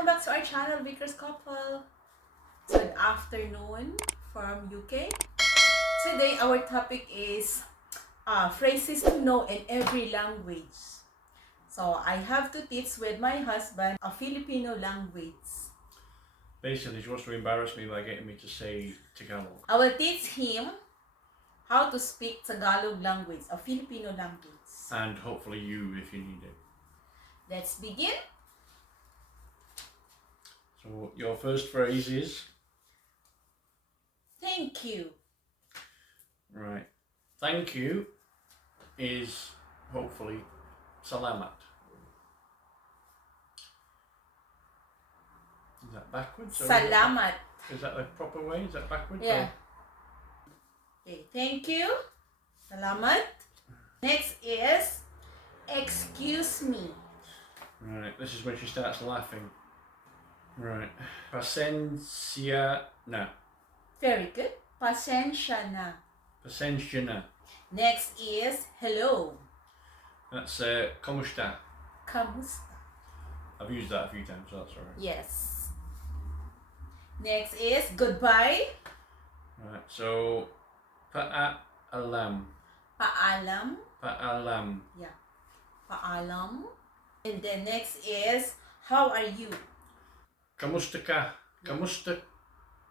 Welcome back to our channel, Vickers Couple. Good afternoon from UK. Today our topic is phrases to know in every language. So I have to teach with my husband a Filipino language. Basically, she wants to embarrass me by getting me to say Tagalog. I will teach him how to speak Tagalog language, a Filipino language. And hopefully you if you need it. Let's begin. So your first phrase is? Thank you. Right. Thank you is hopefully salamat. Is that backwards? Salamat. Is that the proper way? Is that backwards? Yeah. Okay, thank you. Salamat. Next is excuse me. Right, this is when she starts laughing. Right. Pasensya na. Very good. Pasensya na. Pasensya na. Next is hello. That's kamusta. Kamusta? I've used that a few times, so that's alright. Yes. Next is goodbye. Right, so paalam. Paalam. Paalam. Yeah. Paalam. And then next is how are you? Kamusta ka? Kamusta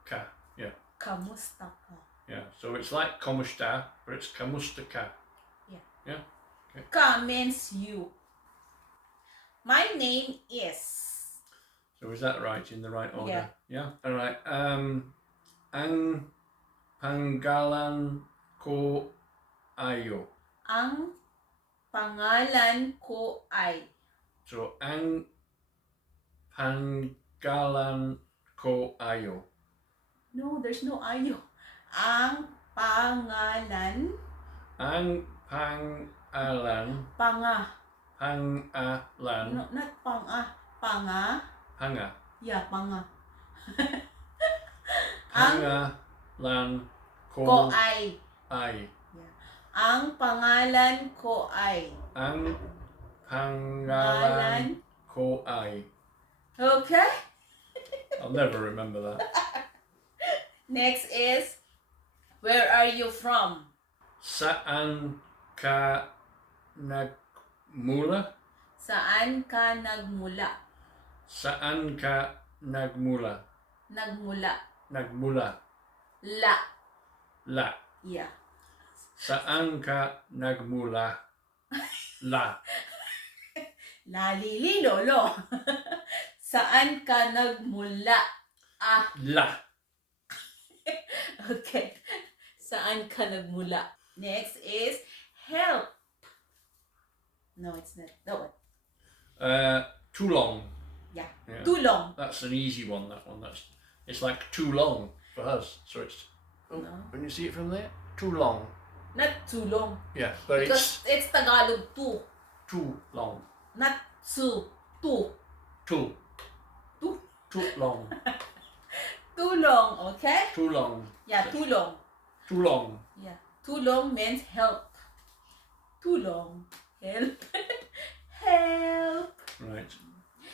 ka? Yeah. Kamusta ka? Yeah. So it's like kamusta, but it's kamusta ka. Yeah. Yeah. Okay. Ka means you. My name is. So is that right in the right order? Yeah. Yeah. All right. Ang pangalan ko ayo. Ang pangalan ko ay. So ang pangalan ko ayo. No, there's no ayo. Ang pangalan. Ang pangalan. Panga. Pangalan. No, not panga. Panga. Hanga. Yeah, panga. Pangalan Ko ay. ay. Yeah. Ang pangalan ko ay. Ang pangalan ko ay. Okay? I'll never remember that. Next is, where are you from? Saan ka nagmula? Saan ka nagmula? Saan ka nagmula? Nagmula. Nagmula. La. La. Yeah. Saan ka nagmula? La. Lalili lolo. Saan ka nagmula? Ah. La. Okay. Saan ka nagmula? Next is help. No, it's not. That one. Too long. Yeah. Yeah. Too long. That's an easy one. That one. It's like too long for us. So it's. Oh, No. When you see it from there, too long. Not too long. Yeah, but Because it's Tagalog too. too long. Not too. Too. Too. Too. Too long. Too long, okay? Too long. Yeah, too long. Too long. Yeah. Too long means help. Too long. Help. Help. Right.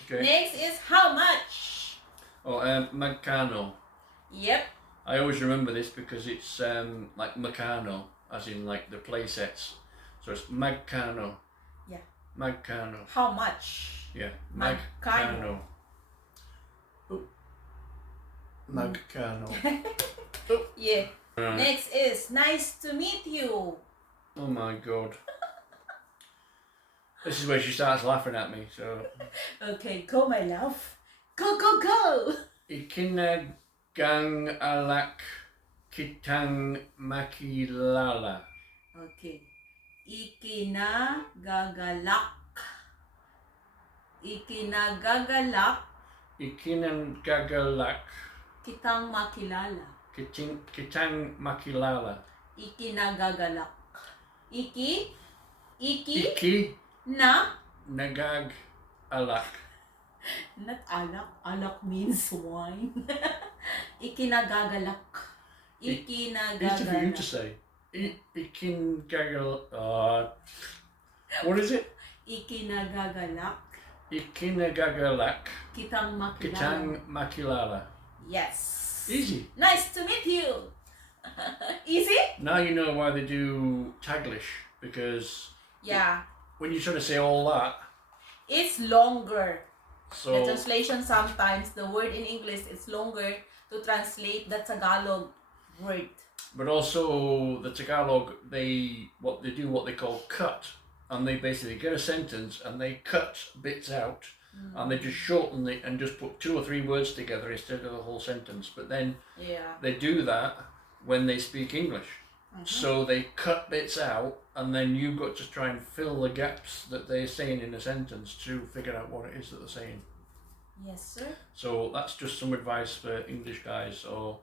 Okay. Next is how much? Oh, Magkano. Yep. I always remember this because it's like Meccano, as in like the play sets. So it's Magkano. Yeah. Magkano. How much? Yeah. Magkano. Oh. Magkano. Yeah. Right. Next is nice to meet you. Oh my god. This is where she starts laughing at me. So. Okay, go my love. Go, go, go. Ikinagang alak kitang makilala. Okay. Ikinagagalak. Ikinagagalak. Ikinagagalak Kitang makilala. kitang makilala. Ikinagagalak. Iki na nagag alak. not alak. Alak means wine. Ikinagagalak. Easy for you to say. Ikingagagal. What is it? Ikinagagalak. Ikinagagalak Kitang makilala. kitang makilala. Yes. Easy. Nice to meet you. Easy? Now you know why they do Taglish, because Yeah. when you try to say all that, It's longer. so The translation sometimes, the word in English, it's longer to translate the Tagalog word. but also the Tagalog, what they call cut, and they basically get a sentence and they cut bits out, and they just shorten it and just put 2 or 3 words together instead of the whole sentence. But then they do that when they speak English. So they cut bits out, and then you've got to try and fill the gaps that they're saying in a sentence to figure out what it is that they're saying. Yes, sir. So that's just some advice for English guys or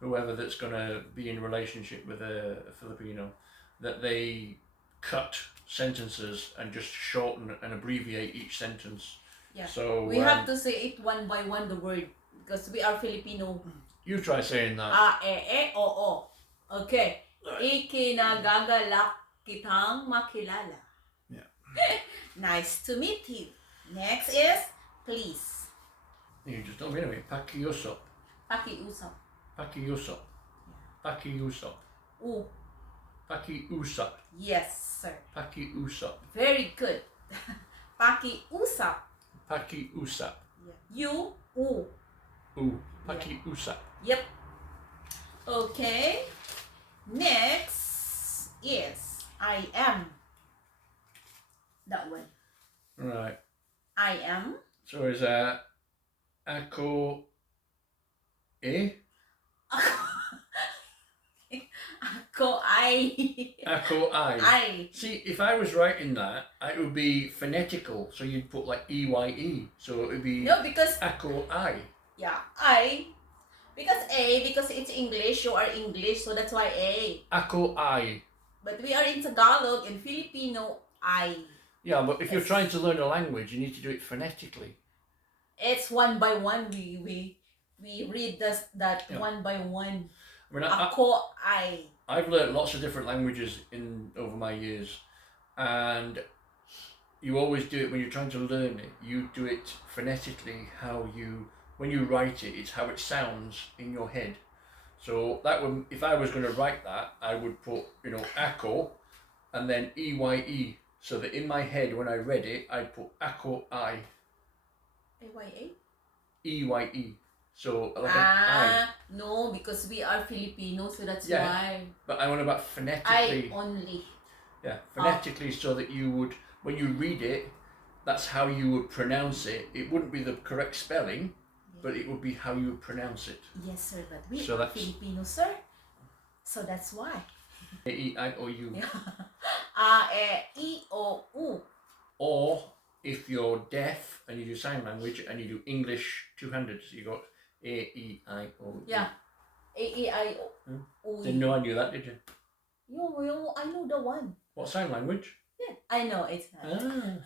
whoever that's going to be in relationship with a Filipino, that they cut sentences and just shorten and abbreviate each sentence. Yeah. So We have to say it one by one, the word, because we are Filipino. You try saying that. Oo. Okay. Ikinagagalak kitang makilala. Yeah. Nice to meet you. Next is please. You just don't mean it. Pakiusap. Pakiusap. Pakiusap. Pakiusap. Oo. Pakiusap. Yes, sir. Pakiusap. Very good. Pakiusap. Pakiusap. You. Oo. Pakiusap. Yep. Okay. Next is I am. That one. Right. I am. So is ako Ako ay. Ako I. I. See, if I was writing that, it would be phonetical. So you'd put like EYE. So it would be No, because Ako I. yeah, because it's English, you are English, so that's why A. Ako I. But we are in Tagalog and Filipino, I. Yeah, but if you're trying to learn a language, you need to do it phonetically. It's one by one. We read that one by one. I mean, Ako I. I've learned lots of different languages over my years, and you always do it when you're trying to learn it. You do it phonetically. When you write it, it's how it sounds in your head. So that would, if I was going to write that, I would put ako, and then EYE, so that in my head when I read it, I'd put ako I. AYA? EYE. So like an I. No, because we are Filipino, so that's Yeah, why. But I want about phonetically. I only. Yeah, phonetically, so that you would, when you read it, that's how you would pronounce it. It wouldn't be the correct spelling, but it would be how you would pronounce it. Yes, sir, but we So are that's- Filipino, sir. So that's why. A-E-I-O-U. E-O-U. Or if you're deaf and you do sign language and you do English two-handed, so you got A-E-I-O-U. Yeah. A-E-I-O-U. Didn't know I knew that, did you? Yo, I know the one. What sign language? Yeah, I know it's Ah.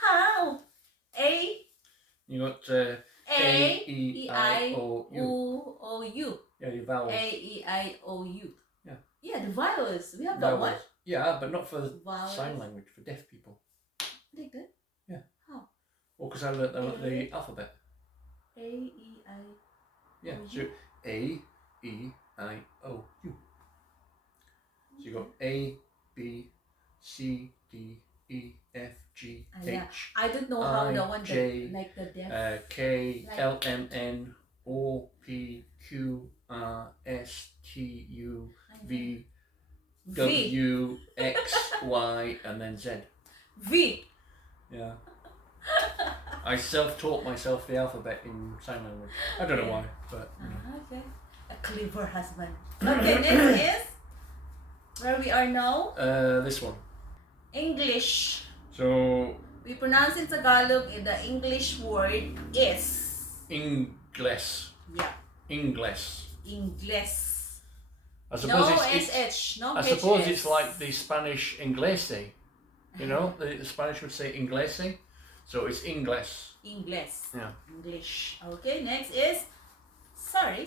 how? A You got A-E-I-O-U. A-E-I-O-U. Yeah, your vowels. A-E-I-O-U. Yeah. Yeah, the vowels. We have that one. Vowels. Yeah, but not for Vowels. sign language, for deaf people. Like that? Yeah. How? Well, because I learnt the alphabet. A-E-I. Yeah, so A-E-I-O-U. So you got A, B, C, D, E, F, G, Yeah. H, I don't know how the I, one J, that like the deaf. K, Like- L, M, N, O, P, Q, R, S, T, U, V, W, X, Y, and then Z. V. Yeah. I self-taught myself the alphabet in sign language. I don't know why, but Okay. A clever husband. Okay, next is where we are now. this one. English. So We pronounce in Tagalog the English word is. Ingles. Yeah. Ingles. Ingles. I suppose No it's SH. No I suppose HS. it's like the Spanish inglese. You know, the Spanish would say inglese, so it's ingles. Ingles. Yeah. English. Okay, next is sorry.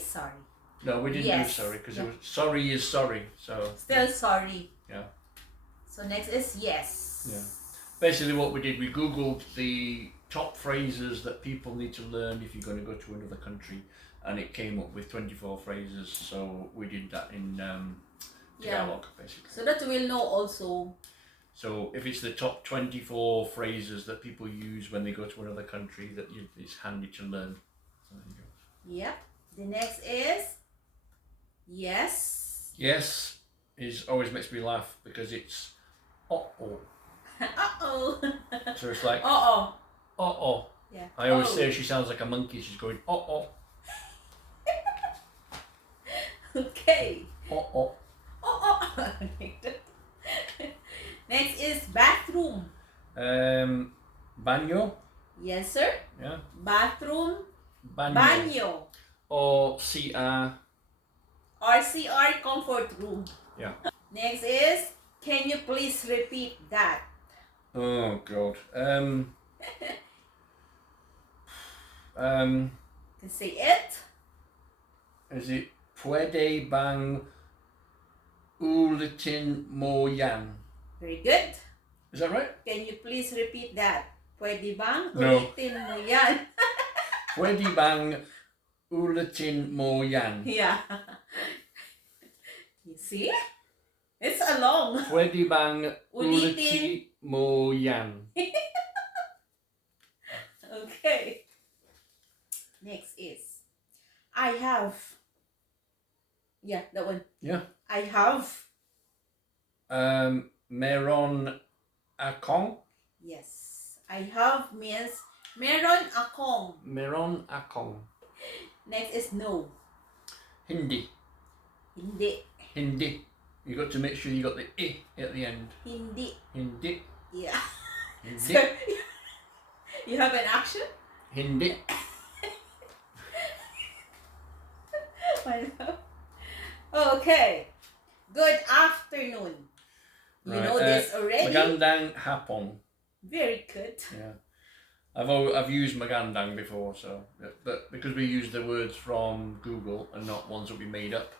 No, we didn't Yes. do sorry because Yeah. it was sorry is sorry. So Still sorry. yeah. So next is yes. Yeah. basically what we did, we Googled the top phrases that people need to learn if you're going to go to another country, and it came up with 24 phrases. So we did that in Tagalog, basically. So that we'll know also. So if it's the top 24 phrases that people use when they go to another country, it's handy to learn. So there you go. Yep. The next is yes. Yes always makes me laugh because it's uh-oh. Uh-oh. So it's like Uh-oh. uh-oh. Yeah. I always say she sounds like a monkey. She's going uh-oh. Okay. Uh-oh. Uh-oh. Next is bathroom. Banyo. Yes, sir. Yeah. Bathroom. Banyo. Banyo. Or CR. RCR, comfort room. Yeah. Next is, can you please repeat that? Oh God. Can say it. Is it Pwede bang ulitin mo yan? Very good. Is that right? Can you please repeat that? Pwede bang No. ulitin mo yan? Pwede bang ulitin mo yan? Yeah. You see? It's a long. Pwede bang Ulitin. ulitin mo yan? Okay. Next is, I have. Yeah, that one. Yeah. I have. Meron akong. Yes. I have means meron akong. Meron akong. Next is no. Hindi. Hindi. Hindi. You got to make sure you got the I at the end. Hindi. Hindi. Yeah. Hindi. So, you have an action? Hindi. Okay. Good afternoon. You know this already? Magandang hapon. Very good. Yeah. I've used magandang before, so but because we used the words from Google and not ones that we made up,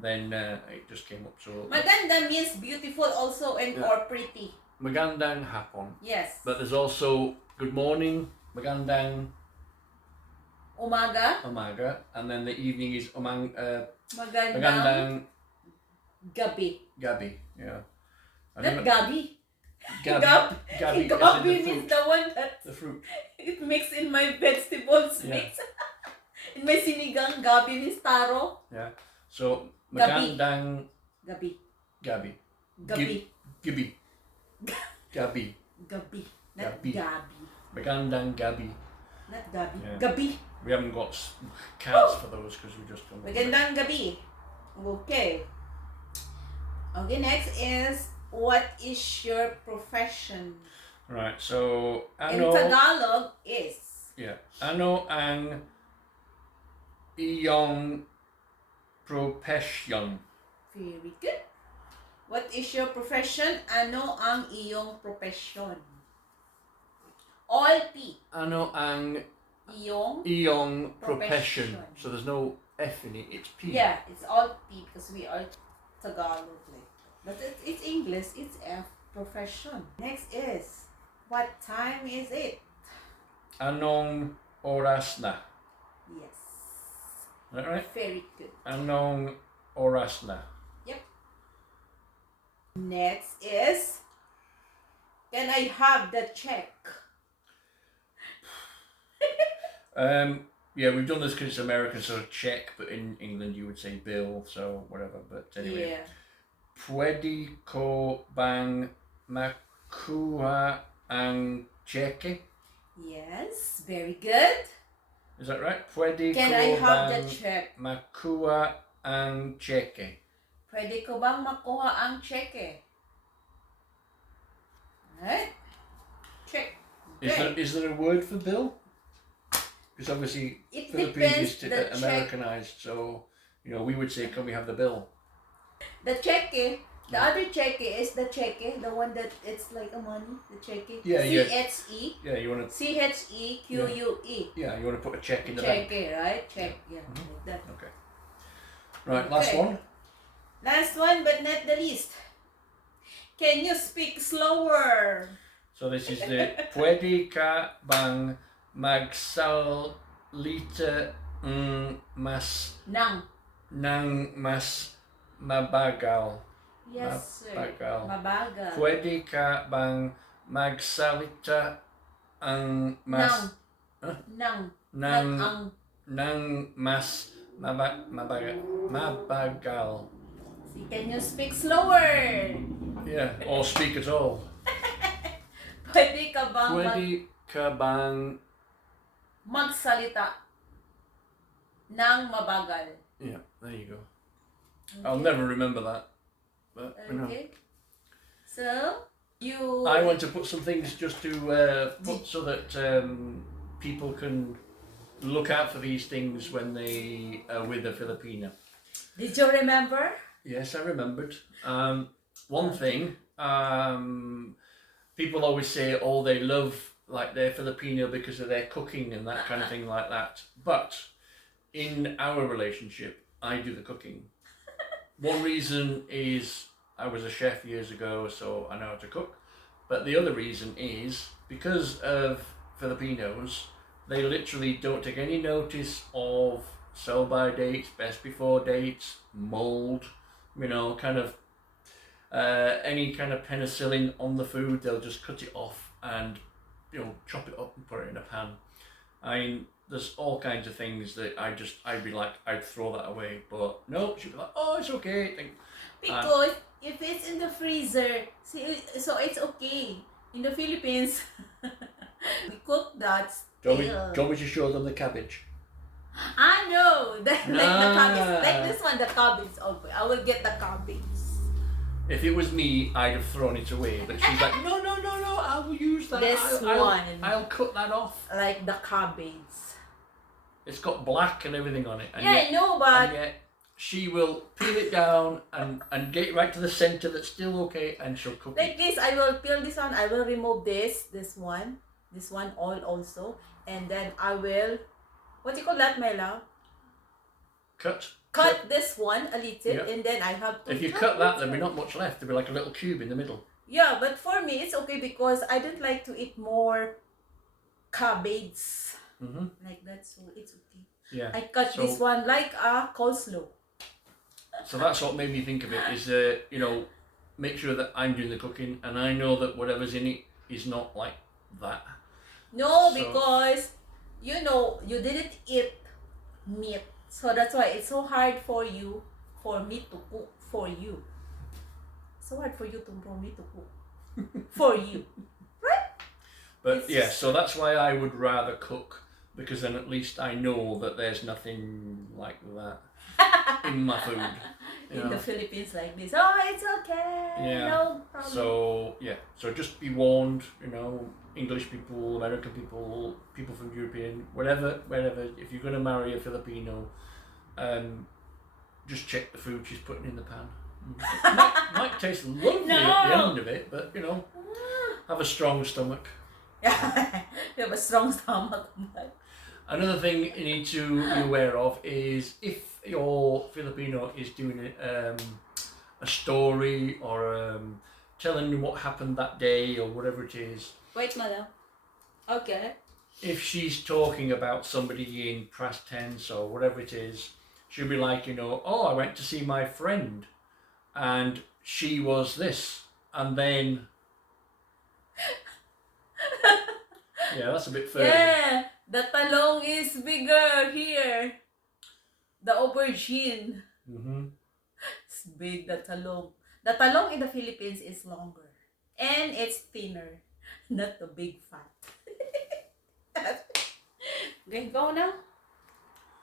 then it just came up. So Maganda means beautiful also and or pretty. magandang hapon. Yes. But there's also good morning, magandang Umaga. umaga, and then the evening is Magandang magandang gabi. gabi. Yeah. I Not don't know- gabi. Gabi. Gabi. as in Gabi the means fruit. the one that The fruit. it mix in my vegetables Yeah. mix. In my sinigang, gabi means taro. Yeah. So Gabi. magandang Gabi. gabi. Gabi. Gabi. Gabi. Gabi. Not Gabi. gabi. Magandang gabi. Not gabi. Yeah. Gabi. We haven't got cards for those because we just don't. Magandang gabi. Okay. Okay, next is, what is your profession? Right. So In ano. Tagalog is. Yeah. Ano ang iyong profession? Very good. What is your profession? Ano ang iyong profession? All P. Ano ang Iyong profession? Profession. So there's no F in it. It's P. Yeah, it's all P because we are Tagalog. But it's English. It's F. Profession. Next is, what time is it? Anong oras na? Yes. Is that right? Very good. Anong oras na? Yep. Next is, can I have the check? Yeah, we've done this because it's American, so check, but in England you would say bill, so whatever. But anyway, Yeah. pwede ko bang makuha ang cheque? Yes, very good. Is that right? Pwede Can ko I have the bang check? makuha ang cheque? Pwede ko bang makuha ang cheque? Alright. Check. Is there a word for bill? Because obviously It Philippines depends is the check. Americanized, so we would say, can we have the bill? The cheque, the other cheque is the cheque, the one that it's like a money, the cheque. Yeah, yeah. C-H-E. Yeah, you want to. C-H-E-Q-U-E. Yeah, you want to put a check in the bank. Cheque, right? Check, yeah, Mhm. like that. Okay. Right, last Okay. one. Last one but not the least. Can you speak slower? So this is the Pwede ka bang magsalita mas Nang. mas mabagal? Yes, sir. Mabagal. Mabagal. Pwede ka bang magsalita ang mas Nang. nang Like ang. nang mas mabagal? See, can you speak slower? Yeah, or speak at all. Pwede ka bang Pwede ka bang magsalita ng mabagal? Yeah, there you go. Okay. I'll never remember that. But Okay. So, you... I want to put some things just to put so that people can look out for these things when they are with a Filipino. Did you remember? Yes, I remembered. One thing, people always say, oh, they love like they're Filipino because of their cooking and that kind of thing like that. But in our relationship, I do the cooking. One reason is I was a chef years ago, so I know how to cook. But the other reason is because of Filipinos, they literally don't take any notice of sell-by dates, best before dates, mold, kind of any kind of penicillin on the food. They'll just cut it off and chop it up and put it in a pan. I mean, there's all kinds of things that I'd be like, I'd throw that away, but no, she'd be like, oh, it's okay. Because if it's in the freezer, so it's okay. In the Philippines, we cook that Do still. you want me to show them the cabbage? I know, like the cabbage, like Nah. this one, the cabbage. Okay, I will get the cabbage. If it was me, I'd have thrown it away. But she's like, no, I will use that. This I'll, one. I'll cut that off. Like the cabbage. It's got black and everything on it. And Yeah, yet, I know, and but yet she will peel it down and get it right to the center that's still okay, and she'll cook like it. this, I will peel this one. I will remove this one all also, and then I will, what do you call that, my love? Cut this one a little, Yeah. and then I have to. If you cut that, there'll be not much left. There'll be like a little cube in the middle. Yeah, but for me it's okay because I don't like to eat more cabbage like that, so it's okay. Yeah. I cut this one like a coleslaw. So that's what made me think of it. Is make sure that I'm doing the cooking, and I know that whatever's in it is not like that. No, So- because you didn't eat meat, so that's why it's so hard for me to cook for you. So hard for me to cook for you. But It's yeah, just- so that's why I would rather cook, because then at least I know that there's nothing like that in my food. In the Philippines, like this. Oh, it's okay. Yeah. No problem. So yeah, so just be warned, English people, American people, people from European, wherever, if you're going to marry a Filipino, just check the food she's putting in the pan. Might taste lovely at the end of it, but have a strong stomach. Yeah, you have a strong stomach. Another thing you need to be aware of is if your Filipino is doing a story or telling you what happened that day or whatever it is. Wait, madam. Okay. If she's talking about somebody in past tense or whatever it is, she'll be like, oh, I went to see my friend and she was this, and then yeah, that's a bit further. Yeah, the talong is bigger here. The aubergine. It's big, the talong. The talong in the Philippines is longer. And it's thinner. Not the big fat. Okay, go now.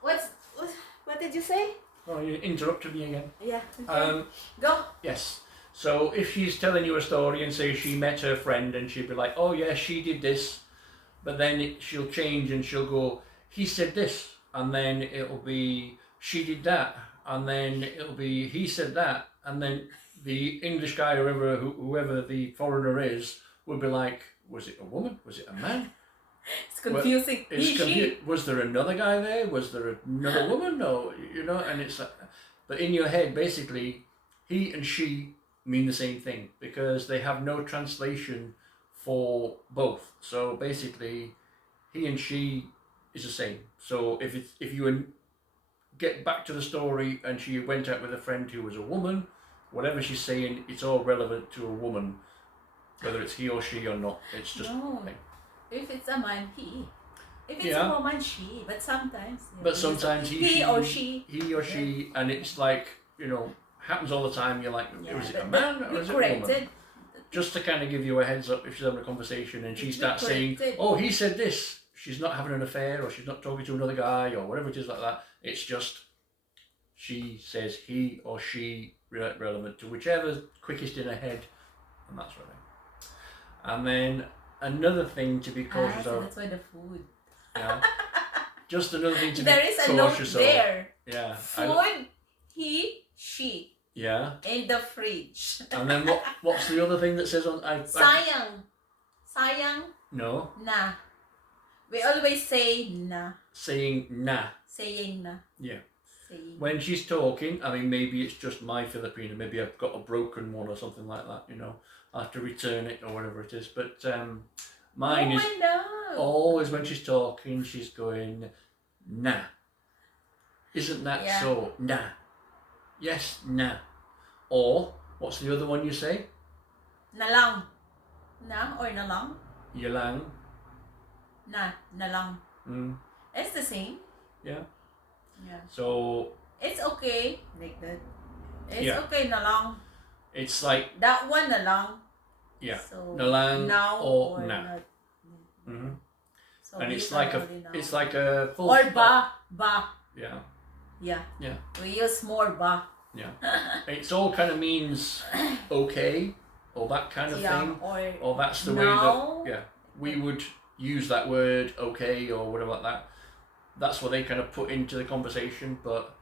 What did you say? Oh, you interrupted me again. Yeah. Okay. Go. Yes. So if she's telling you a story and say she met her friend and she'd be like, oh yeah, she did this, but then she'll change and she'll go, he said this, and then it'll be, she did that, and then it'll be, he said that, and then the English guy or whoever the foreigner is would be like, was it a woman? Was it a man? It's confusing. Well, she. Was there another guy there? Was there another woman? No, and it's like, but in your head, basically, he and she mean the same thing because they have no translation for both. So basically, he and she is the same. So if you get back to the story and she went out with a friend who was a woman, whatever she's saying, it's all relevant to a woman, whether it's he or she or not. It's just No. like, If it's a man, he. If it's Yeah. a woman, she. But sometimes. but sometimes he or she. he or she, and it's like, happens all the time. You're like, Yeah, is it a but man or you is it a woman? corrected. Just to kind of give you a heads up if she's having a conversation and she You starts saying, corrected. "Oh, he said this." She's not having an affair, or she's not talking to another guy, or whatever it is like that. It's just she says he or she relevant to whichever's quickest in her head, and that's right. And then another thing to be cautious so of. that's why the food. Yeah. Just another thing to There be is a note cautious of. there. Yeah. Food, he, she. Yeah. In the fridge. And then what's the other thing that says on? Sayang. Sayang. No. Na. We always say na. Saying nah. Saying na. Yeah. Saying. When she's talking, I mean, maybe it's just my Filipino. Maybe I've got a broken one or something like that. I have to return it or whatever it is. But mine is always when she's talking, she's going, nah. Isn't that so? Nah. Yes, nah. Or, what's the other one you say? Nalang. Na or nalang? Yalang. Nalang. It's the same. Yeah. Yeah. So. It's okay. Like that. It's Yeah. okay, nalang. It's like. That one, nalang. Yeah. So, nalang now or na. nah. Mm-hmm. So And it's like a full or stop. ba. Yeah. Yeah. Yeah. We use more ba. Yeah. It's all kind of means okay, or that kind of thing. Or that's the way that we would use that word okay or whatever like that. That's what they kind of put into the conversation, but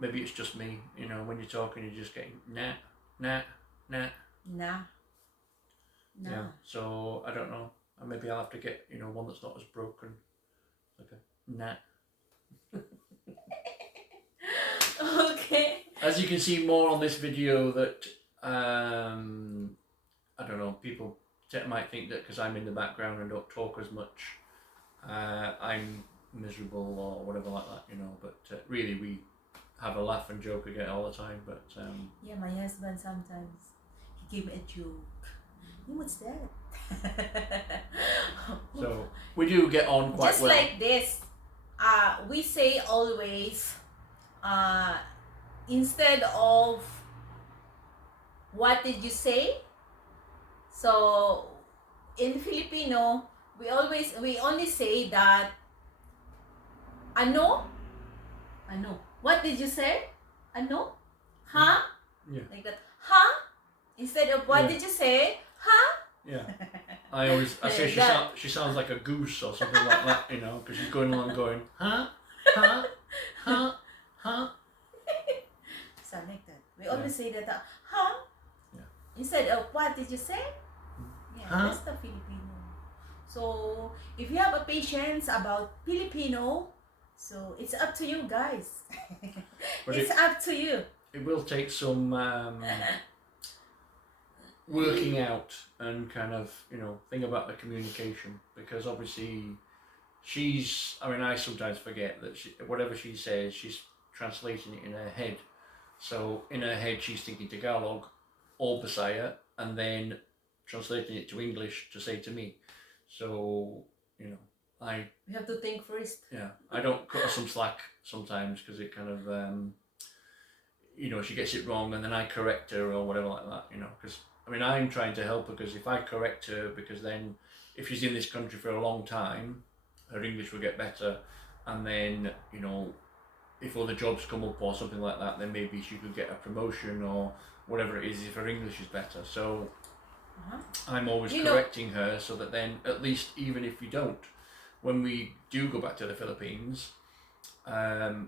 maybe it's just me, when you're talking you're just getting nah. Nah. Yeah. So I don't know. Maybe I'll have to get, one that's not as broken. Like a nah. Okay. As you can see more on this video that, I don't know, people might think that because I'm in the background and don't talk as much, I'm miserable or whatever like that, but really we have a laugh and joke again all the time, but... Yeah, my husband sometimes, he gave me a joke. What's that? So, we do get on quite just well. Just like this, we say always, instead of what did you say? So in Filipino, we only say that ano. What did you say? Ano? Huh? Yeah. Like that. Huh? Instead of what did you say? Huh? Yeah. I say she sounds like a goose or something like that, because she's going along going, huh? Huh? Huh? Huh? Something like that. We always say that, huh? Yeah. Instead of what did you say? Yeah, huh? That's the Filipino. So if you have a patience about Filipino, so it's up to you guys. It's up to you. It will take some working out and kind of, think about the communication, because obviously I sometimes forget that whatever she says, she's translating it in her head. So in her head, she's thinking Tagalog or Bisaya, and then translating it to English to say to me. So, we have to think first. Yeah, I don't cut her some slack sometimes because it kind of, she gets it wrong and then I correct her or whatever like that, because, I'm trying to help her, because if I correct her, because then if she's in this country for a long time, her English will get better, and then, if other jobs come up or something like that, then maybe she could get a promotion or whatever it is if her English is better. So I'm always correcting her, so that then at least, even if we don't, when we do go back to the Philippines,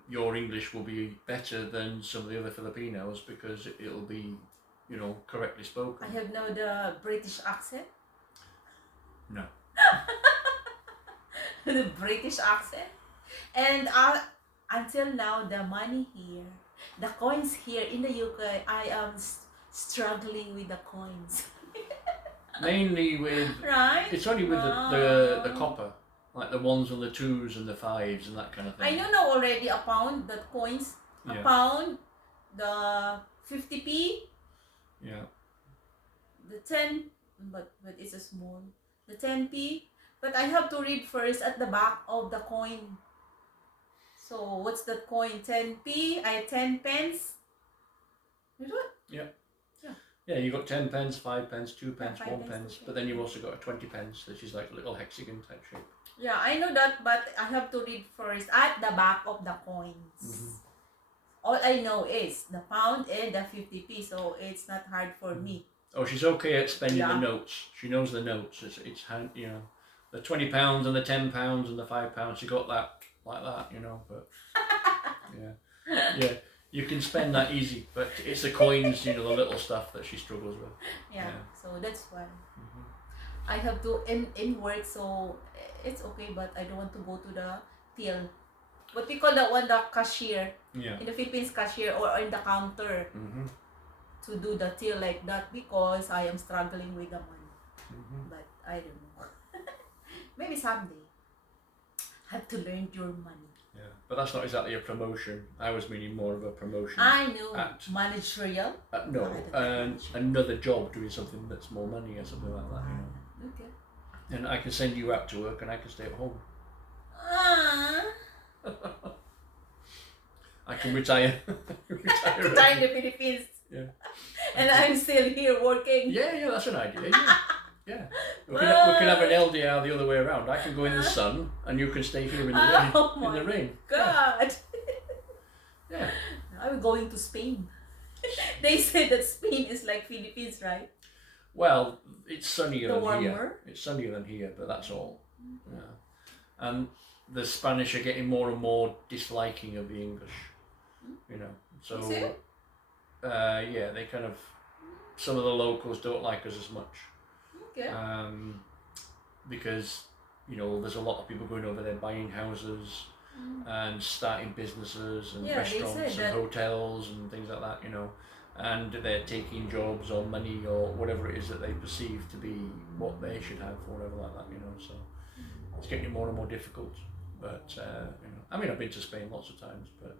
your English will be better than some of the other Filipinos, because it'll be, correctly spoken. I have now the British accent. No. The British accent. And until now, the money here, the coins here in the UK, I am struggling with the coins. Mainly with Right? it's only with the Wow. copper, like the ones and the twos and the fives and that kind of I thing. know now already a pound, the coins, a Yeah, pound, the 50p, yeah. the 10, but it's a small, the 10p. But I have to read first at the back of the coin. So what's that coin? 10p, 10 pence. You do it? Yeah. Yeah. Yeah, you got 10 pence, 5 pence, 2 pence, 5 1 pence, pence, 2 but then you've also got a 20 pence, which is like a little hexagon type shape. Yeah, I know that, but I have to read first at the back of the coins. Mm-hmm. All I know is the pound and the 50p, so it's not hard for me. Oh, she's okay at spending Yeah. the notes. She knows the notes. It's you know, the £20 and the £10 and the £5. She got that like that, you know. But yeah, you can spend that easy. But it's the coins, you know, the little stuff that she struggles with. Yeah, so that's why. Mm-hmm. I have to in work, so it's okay, but I don't want to go to the till. What we call that one, the cashier. Yeah. In the Philippines, cashier or in the counter Mm-hmm. to do the till like that because I am struggling with the money. Mm-hmm. But I don't know. Maybe someday. Have to learn your money. Yeah, but that's not exactly a promotion. I was meaning more of a promotion. I know. At, managerial? no, I don't think another job doing something that's more money or something like that, you know. Okay. And I can send you out to work and I can stay at home. Ah. I can retire. retire To die in the Philippines. Yeah. And I'm still here working. Yeah, that's an idea. Yeah. We can have an LDR the other way around. I can go in the sun and you can stay here in the rain. Oh In the rain. God. Yeah. I'm going to Spain. They say that Spain is like Philippines, right? Well, it's sunnier The than warmer? here. It's sunnier than here, but that's all. Yeah. And the Spanish are getting more and more disliking of the English. You know. So Is it? yeah, they kind of some of the locals don't like us as much. Okay. Because you know there's a lot of people going over there buying houses and starting businesses and Yeah, they restaurants said and that. hotels and things like that, you know, and they're taking jobs or money or whatever it is that they perceive to be what they should have or whatever like that, you know. So it's getting more and more difficult. But you know, I mean, I've been to Spain lots of times, but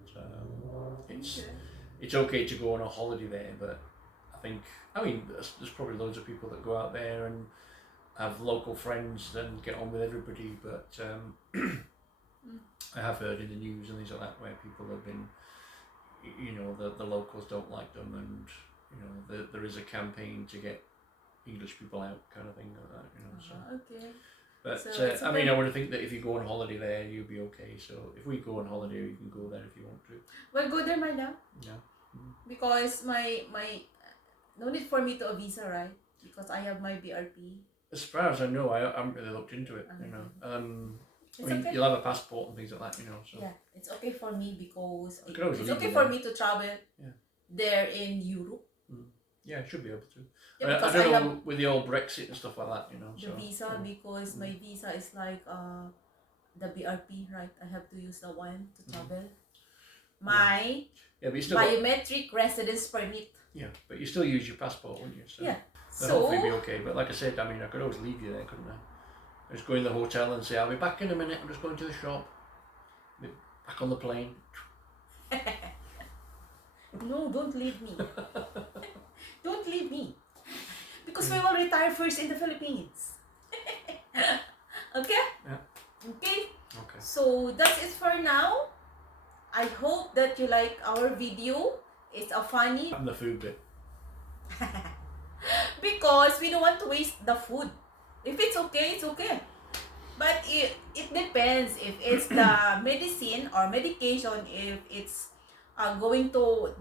it's okay to go on a holiday there. But I mean, there's probably loads of people that go out there and have local friends and get on with everybody. But I have heard in the news and things like that where people have been, you know, the locals don't like them, and you know, there is a campaign to get English people out, kind of thing like that, you know. So. Okay. But So I mean, I would think that if you go on holiday there, you'll be okay. So if we go on holiday, you can go there if you want to. Well, go there, madam. Yeah. Because my no need for me to a visa, right? Because I have my BRP. As far as I know, I haven't really looked into it. You know, I mean, okay. you'll have a passport and things like that. You know, so Yeah, it's okay for me because I could always it's leave okay you for there. me to travel there in Europe. Yeah, I should be able to. Yeah, I don't know with the old Brexit and stuff like that. You know, the visa because my visa is like the BRP, right? I have to use the one to travel. My yeah, but you still biometric residence permit. yeah, but you still use your passport, wouldn't you? So, Yeah. so hopefully be okay. But like I said, I mean, I could always leave you there, couldn't I? Just go in the hotel and say, I'll be back in a minute. I'm just going to the shop. Be back on the plane. No, don't leave me. Don't leave me. Because we will retire first in the Philippines. Okay? Yeah. Okay? Okay. So that's it for now. I hope that you like our video. It's a funny And the food bit. because we don't want to waste the food. If it's okay, it's okay. But it depends if it's the medicine or medication, if it's going to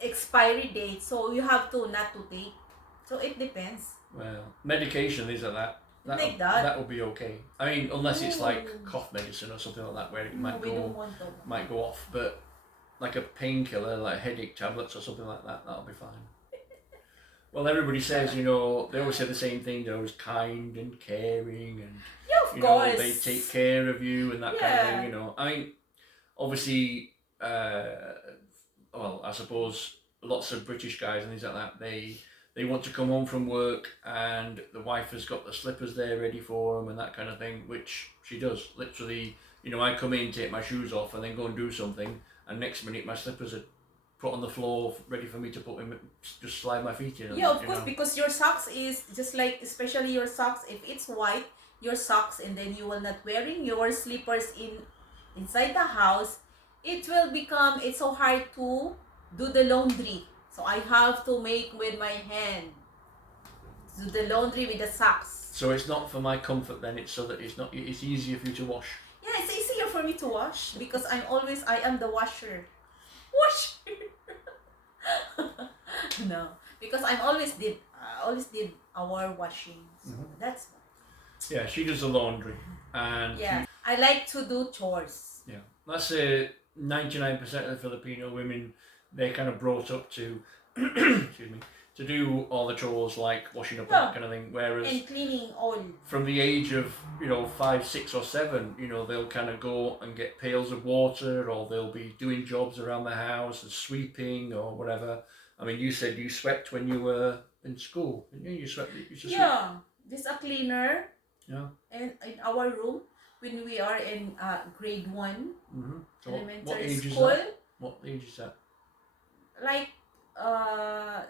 expiry date, so you have to not to take. So it depends. Well, medication, things like that. Like that. That would be okay. I mean, unless it's like Ooh. cough medicine or something like that, where it No, might we don't go want that. might go off. But like a painkiller, like headache tablets or something like that, that'll be fine. Well, everybody says, you know, they always say the same thing. They're always kind and caring, and Yeah, of you course. know, they take care of you and that kind of thing. You know, I mean, obviously, well, I suppose lots of British guys and things like that, they want to come home from work and the wife has got the slippers there ready for them and that kind of thing, which she does. Literally, I come in, take my shoes off and then go and do something, and next minute my slippers are put on the floor ready for me to put in, just slide my feet in. Yeah, of course, because your socks is just like, especially your socks, if it's white, your socks, and then you will not wearing your slippers inside the house, it will become, it's so hard to do the laundry. So I have to make with my hand, do the laundry with the socks. So it's not for my comfort then, it's so that it's easier for you to wash. Yeah, it's easier for me to wash because I am the washer. No, because I always did our washing. So that's why. Yeah, she does the laundry, and yeah, I like to do chores. Yeah, that's 99% of the Filipino women. They're kind of brought up to, excuse me, to do all the chores like washing up and that kind of thing. Whereas and cleaning all. From the age of 5, 6, or 7, they'll kind of go and get pails of water, or they'll be doing jobs around the house and sweeping or whatever. I mean, you said you swept when you were in school, didn't you? You swept. Yeah, there's a cleaner. Yeah. And in our room when we are in grade 1 So elementary what age school. Is that? What age is that? Like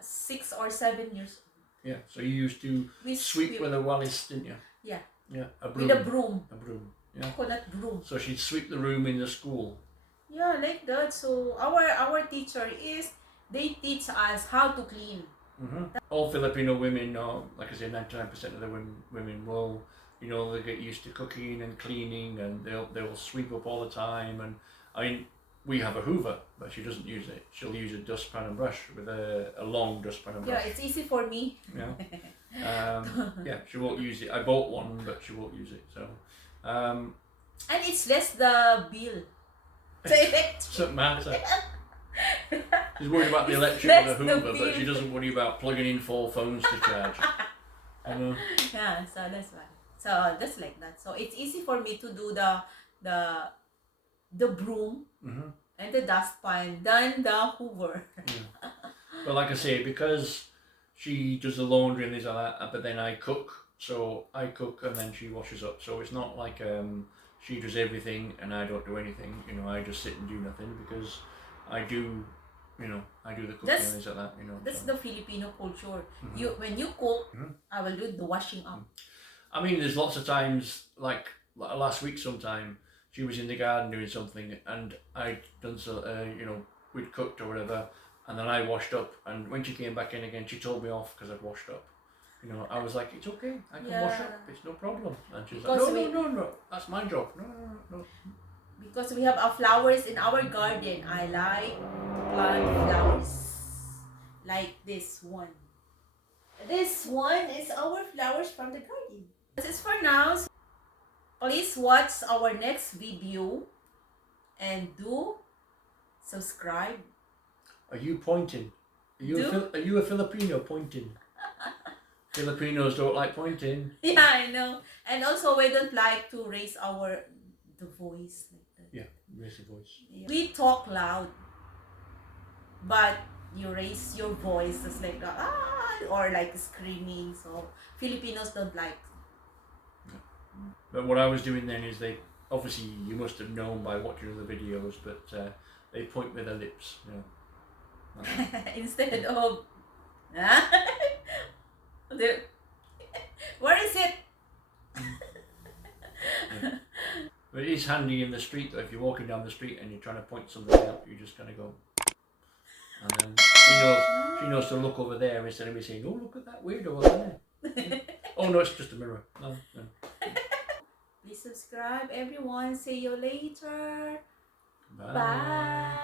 6 or 7 years old. Yeah, so you used to sweep with a wallis, didn't you? Yeah. Yeah, a broom. With a broom. A broom, yeah. Coconut broom. So she'd sweep the room in the school. Yeah, like that. So our teacher they teach us how to clean. All Filipino women, or like I say, 99% of the women will, they get used to cooking and cleaning, and they'll sweep up all the time. And I mean, we have a Hoover, but she doesn't use it. She'll use a dustpan and brush with a long dustpan and brush. Yeah, it's easy for me. Yeah. Yeah, she won't use it. I bought one, but she won't use it. So. And it's less the bill. Doesn't matter. She's worried about the electric with the Hoover, but she doesn't worry about plugging in 4 phones to charge. Yeah, so that's why. So that's like that. So it's easy for me to do the broom and the dustpan than the Hoover. Yeah. But like I say, because she does the laundry and things like that, but then I cook. So I cook and then she washes up. So it's not like she does everything and I don't do anything. I just sit and do nothing, because I do the cooking and things like that. That's the Filipino culture. When you cook, I will do the washing up. I mean, there's lots of times, like last week sometime, she was in the garden doing something and I'd done we'd cooked or whatever, and then I washed up, and when she came back in again, she told me off because I'd washed up. I was like, it's okay, I can wash up, it's no problem. And she's like, no, that's my job. No. Because we have flowers in our garden. I like to plant flowers. Like this one. This one is our flowers from the garden. This is for now. So please watch our next video and do subscribe. Are you pointing? Are you a Filipino pointing? Filipinos don't like pointing. Yeah, I know. And also we don't like to raise the voice like that. Yeah, raise the voice. Yeah. We talk loud, but you raise your voice just like or like screaming. So Filipinos don't like. Yeah. But what I was doing then is obviously you must have known by watching other videos, but they point with their lips. Instead of where is it? Yeah. But it is handy in the street, though. If you're walking down the street and you're trying to point something out, you just kind of go. And then she knows to look over there instead of me saying, "Oh, look at that weirdo over there." Oh no, it's just a mirror. No. Please subscribe, everyone. See you later. Bye. Bye.